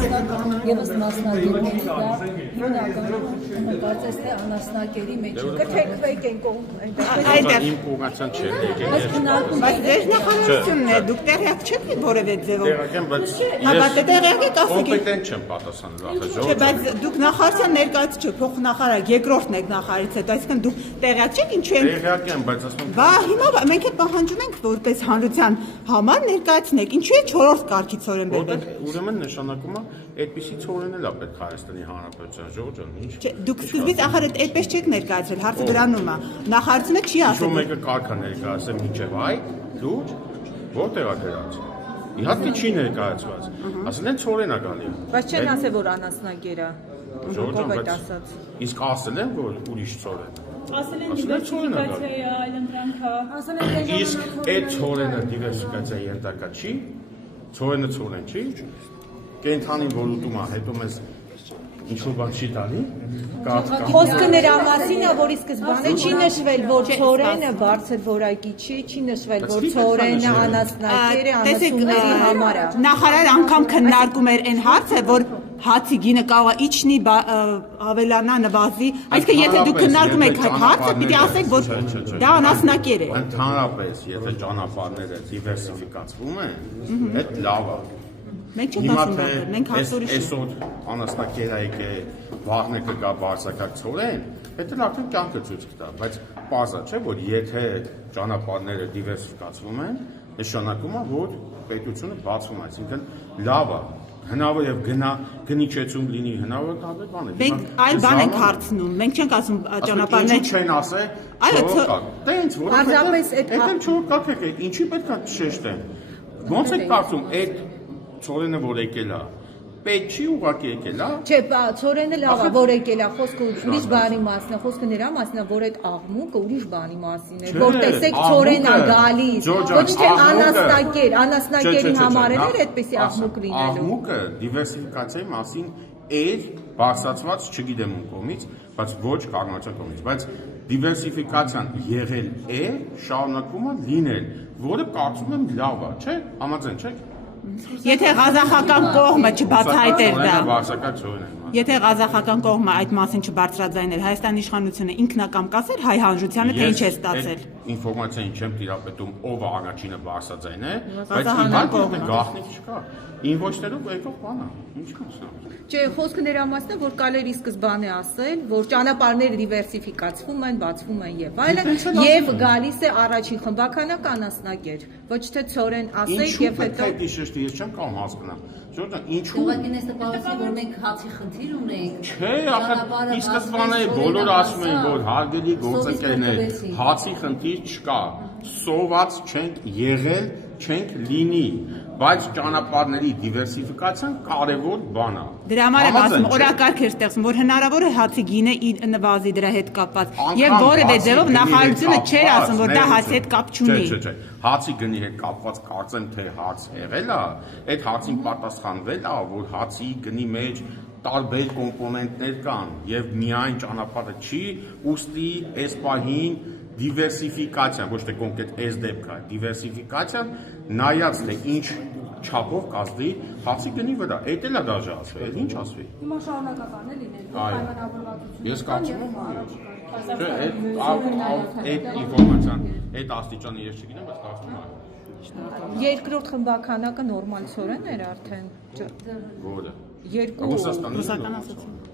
Եվս մասնագետների դա հիմնականում կարծես թե անասնակերի մեջ կթեքվեք են կողմ Այդտեղ Իմ կողմացան չէ։ բայց վերջնախարարությունն է, դուք տեղյակ չեք որևէ ձևով։ Տեղյակ եմ, բայց Հավատա տեղյակ եք ասեք։ կոմպետենտ չեմ պատասխանել Չէ, ախր բայց դուք նախարարության ներկայացուցիչ չեք, փոխնախարար, երկրորդն եք նախարարից հետո, այսինքն դուք տեղյակ չեք ինչու են։ Տեղյակ եմ, բայց ասում եմ Բա հիմա մենք էլ պահանջում ենք որպես հանրության համար ներկայացնեք, ինչու է 4-րդ կարգի ցորեն բերվել։ ուրեմն նշանակում է այդպիսի ցորեն էլ է պետք Հայաստանի Հանրապետության ժողովրդան, ինչ։ Չէ, դուք սկզբից ախր այդպես չեք ներկայացրել, հարցը դրանում է։ Նախարարությունը չի Ինչ ասել։ մեկը կարգա ներկայացել միջև այ լուրջ որտեղ է դրած։ Իհարկե չի ներկայացված։ Ասել են ցորեն է գալի։ բայց չեն ասել որ անասնագեր է Ժողովրդան, ով է բայց ասած իսկ ասել են որ ուրիշ ցորեն։ Ասել են դիվերսիֆիկացիա այլ ընտրանքա։ Ասել են Իսկ այդ ցորենը դիվերսիֆիկացիա ենթակա չի։ Ցորենը ցորեն չի։ Կենթանին որ ուտում է, հետո մեզ ինչ-որ բան չի տալի։ Խոսքը նրա մասին է որ ի սկզբանե չի նշվել որ ցորենը բարձր որակի չի նշվել որ ցորենը անասնագեր է անասունների համար է Նախարար անգամ քննարկում էր այն հարցը, որ հացի գինը կարող է իջնի ավելանա նվազի, այսինքն եթե դուք քննարկում եք այդ հարցը, պիտի ասեք, որ դա անասնակեր է։ Ընդհանրապես, եթե ճանապարհները դիվերսիֆիկացվում են, այդ լավ է։ Մենք չենք ասում դա, մենք հարցորի այսօր անասնակերայք է, վաղն է կգա բարձրակարգ ցորեն, դա արդեն կյանքը ցույց կտա, բայց պարզա չէ, որ եթե ճանապարհները դիվերսիֆիկացվում են, նշանակում է, որ պետությունը բացվում է, այսինքն լավ է։ Հնարավոր է գնիչեցում լինի, հնարավոր է տարբեր բաներ։ Մենք այլ բան ենք հարցնում, մենք չենք ասում ճանապարհներ չեն ասել, տենց Պարզապես այդ այդտեղ չորկակ է, ինչի պետք է շեշտեն։ Ոնց է կարծում այդ ցորենը որ եկել է, պետք չի ուղղակի եկել է։ Չէ, ցորենը լավ է, որ եկել է, խոսքը ուրիշ բանի մասին է, խոսքը նրա մասին է, որ այդ աղմուկը ուրիշ բանի մասին է, որ տեսեք ցորենն է գալիս, ոչ թե անասնակերին համար էր այդպեսի աղմուկ լինելու։ Աղմուկը դիվերսիֆիկացիայի մասին էր բարձրացված, չգիտեմ ում կողմից, բայց ոչ կառավարության կողմից, բայց դիվերսիֆիկացիան եղել է, շարունակում է լինել, որը կարծում եմ լավ է, չէ՞, համաձայն չեք։ Եթե ղազախական կողմը չբացահայտեր դա, բարձրակարգ ցորեն է։ եթե ղազախական կողմը այդ մասին չբարձրաձայներ, Հայաստանի իշխանությունը ինքնակամ կասեր հայ հանրությանը թե ինչ է ստացել։ Ինֆորմացիային չեմ տիրապետում ով է առաջինը բարձրաձայնել, բայց իհարկե գաղտնիք չկա։ Ինվոյսներով եկող բան է, ինչ կասեմ։ Չէ, խոսքը նրա մասն է, որ կալերի սկզբանե ասել, որ ճանապարհները դիվերսիֆիկացվում են, բացվում են եւ այլն, եւ գալիս է առաջին խմբականակ անասնագեր, ոչ թե ցորեն ասեք եւ հետո Ես չեմ կարող հասկանալ։ Ժողովուրդ, ինչու։ Ուղղակի նստը պարզի որ մենք հացի խնդիր ունենք։ Չէ, ախր ի սկզբանե բոլորը ասում են, որ հարգելի գործընկերներ, հացի խնդիր չկա։ Սոված չենք եղել, չենք լինի, բայց ճանապարհների դիվերսիֆիկացիան կարևոր բան է։ Դրա համար եմ ասում, օրակարգ էր ստեղծում, որ հնարավոր է հացի գինը նվազի դրա հետ կապված։ Եվ որևէ ձևով նախարարությունը չէր ասում, որ դա հացի հետ կապ չունի։ Չէ, հացի գնի հետ կապված կարծեմ թե հարց եղել է, այդ հարցին պատասխանվել է, որ հացի գնի մեջ տարբեր կոմպոնենտներ կան եւ միայն ճանապարհը չի, ուստի այս պահին դիվերսիֆիկացիան, ոչ թե կոնկրետ այս դեպքը, դիվերսիֆիկացիան նայած թե ինչ չափով կազմի հացի գնի վրա, այդ էլ է դաժե ասվել, ինչ ասվի։ Հիմա շարունակական է լինել, պայմանավորվածություն։ Ես կարծում եմ, չէ, այդ ինֆորմացիան, այդ աստիճանի ես չգիտեմ, բայց կարծում եմ։ երկրորդ խմբականակը նորմալ ցորեն էր արդեն։ Որը։ Երկու Ռուսաստանի։ Ռուսական ասացին։